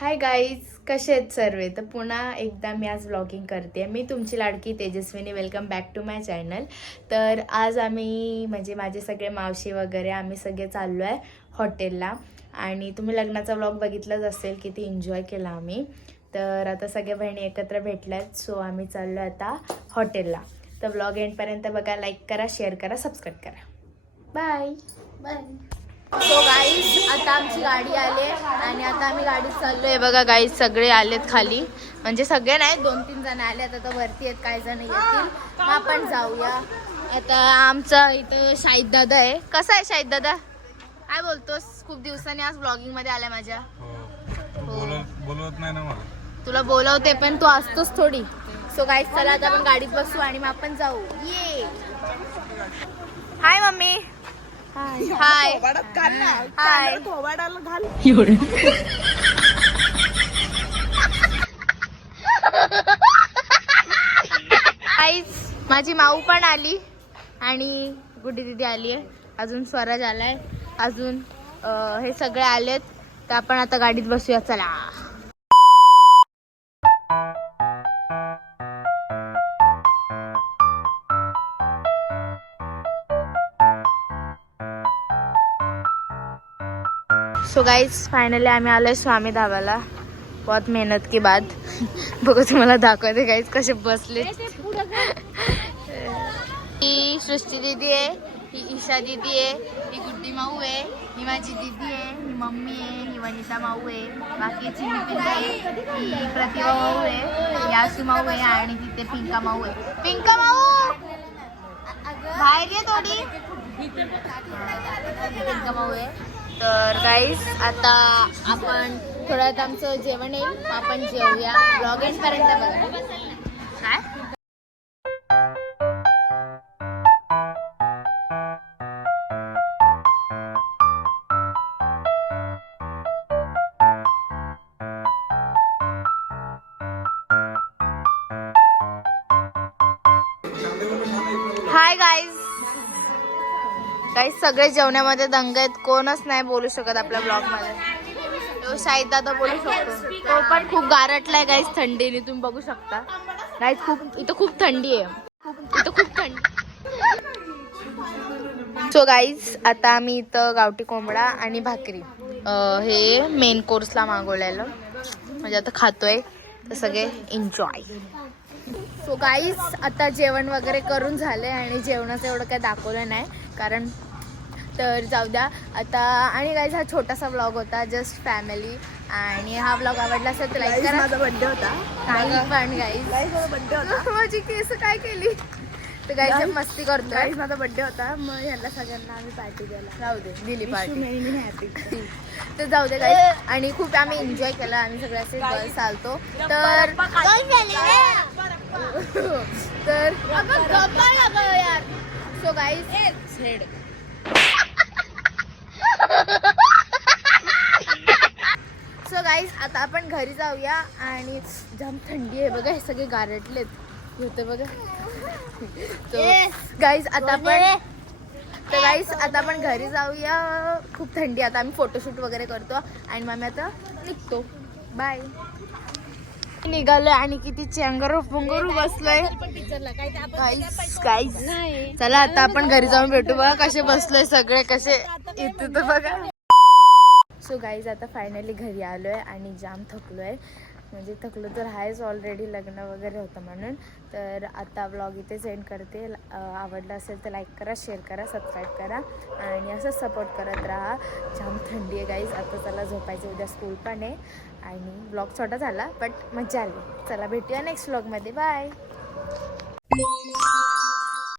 Hi guys, कसे आहेत सर्व? तर पुन्हा एकदा मी आज व्लॉगिंग करते. मी तुमची लाडकी Tejaswini. Welcome back to my channel. तर आज आम्ही म्हणजे माझे सगळे मावशी वगैरे आम्ही सगळे चाललो आहे हॉटेलला. आणि तुम्ही लग्नाचा व्लॉग बघितलाच असेल, किती एन्जॉय केला आम्ही. तर आता सगळ्या बहिणी एकत्र भेटल्यात, सो आम्ही चाललो आता हॉटेलला. तर व्लॉग एंडपर्यंत बघा, लाईक करा, शेअर करा, सबस्क्राईब करा. Bye bye. सो गाईज, आता आमची गाडी आली आणि आता आम्ही गाडीत चाललोय. बघा गाईज, सगळे आलेत खाली, म्हणजे सगळे नाही, 2-3 जण आलेत. आता वरती आहेत, काही जण येतील, मग आपण जाऊया. आता आमचा इथं शाहिद दादा आहे. कसा आहे शाहिद दादा? काय बोलतोस? खूप दिवसांनी आज ब्लॉगिंग मध्ये आलाय माझ्या. बोलवत नाही ना मला. तुला बोलवते पण तू असतोस थोडी. सो गाईज, चला आता आपण गाडीत बसू आणि मग आपण जाऊ. ये हाय मम्मी. हाय हाय हाय. माझी माऊ पण आली आणि गुड्डी दीदी आली आहे. अजून स्वराज आलाय, अजून हे सगळे आलेत. तर आपण आता गाडीत बसूया, चला. सो गाइज, फायनली आम्ही आलोय स्वामी धाबाला. बहुत मेहनत के बाद. बघू तुम्हाला दाखवते गाइज कसे बसले. ही सृष्टी दीदी आहे, ही ईशा दीदी आहे, ही गुड्डी माऊ आहे, ही माझी दीदी आहे, ही मम्मी आहे, ही वनिता माऊ आहे, बाकीची निपिंदा आहे, ही प्रतिभा माऊ आहे, ही आसू माऊ आहे आणि तिथे पिंका माऊ आहे. पिंका माऊ बाहेर ये थोडी. पिंका माऊ आहे. तर गाईस, आता आपण थोड्यात आमचं जेवण येईल, आपण जेवूया. ब्लॉग एंड पर्यंत बघा. काय हाय गाईज. गाईज, सगळे जेवणामध्ये दंग आहेत, कोणच नाही बोलू शकत आपल्या ब्लॉग मध्ये. शाहिद दादा बोलू शकतो, तो पण खूप गारटलाय गाईज थंडीने, तुम्ही बघू शकता. गाईज, इथं खूप थंडी आहे, इथं खूप थंडी. सो गाईज, आता आम्ही इथं गावठी कोंबडा आणि भाकरी हे मेन कोर्सला मागवलेलं, म्हणजे आता खातोय. तर सगळे एन्जॉय. सो गाईज, आता जेवण वगैरे करून झाले आणि जेवणाचं एवढं काय दाखवलं नाही, कारण तर जाऊ द्या आता. आणि गाईज, हा छोटासा व्लॉग होता, जस्ट फॅमिली. आणि हा व्लॉग आवडला असेल तर लाईक करा. माझा बर्थडे होता, काही पण गाईज, माझा बर्थडे होता. माझी केस काय केली. तर गाईज मस्ती करतोय. माझा बर्थडे होता, मग ह्यांना सगळ्यांना आम्ही पार्टी द्यायला जाऊ दे, दिली पार्टी. हॅपी. तर जाऊ दे गाईज. आणि खूप आम्ही एन्जॉय केला, आम्ही सगळे असे गर्ल्स चालतो. तर यार, सो गाईज, सो गाईज, आता आपण घरी जाऊया. आणि जाम थंडी आहे बघा, हे सगळे गारटलेत होते बघा. गाईज, आता आपण घरी जाऊया. खूप थंडी. आता आम्ही फोटोशूट वगैरे करतो आणि मग आम्ही आता निघतो. बाय. निघालोय आणि किती चेंगरू पुंगरू बसलोय. चला आता आपण घरी जाऊन भेटू. बघा कसे बसलोय सगळे, कसे इथे तर बघा. सो गाईज, आता फायनली घरी आलोय आणि जाम थकलोय. म्हणजे थकलो तर आहेच, ऑलरेडी लग्न वगैरे होतं म्हणून. तर आता व्लॉग इथेच एंड करते. आवडलं असेल तर लाईक करा, शेअर करा, सबस्क्राईब करा आणि असंच सपोर्ट करत राहा. जाम थंडी आहे गाईज. आता चला झोपायचं, उद्या स्कूल पण आहे. आणि व्लॉग छोटा झाला बट मजा आली. चला भेटूया नेक्स्ट व्लॉगमध्ये. बाय.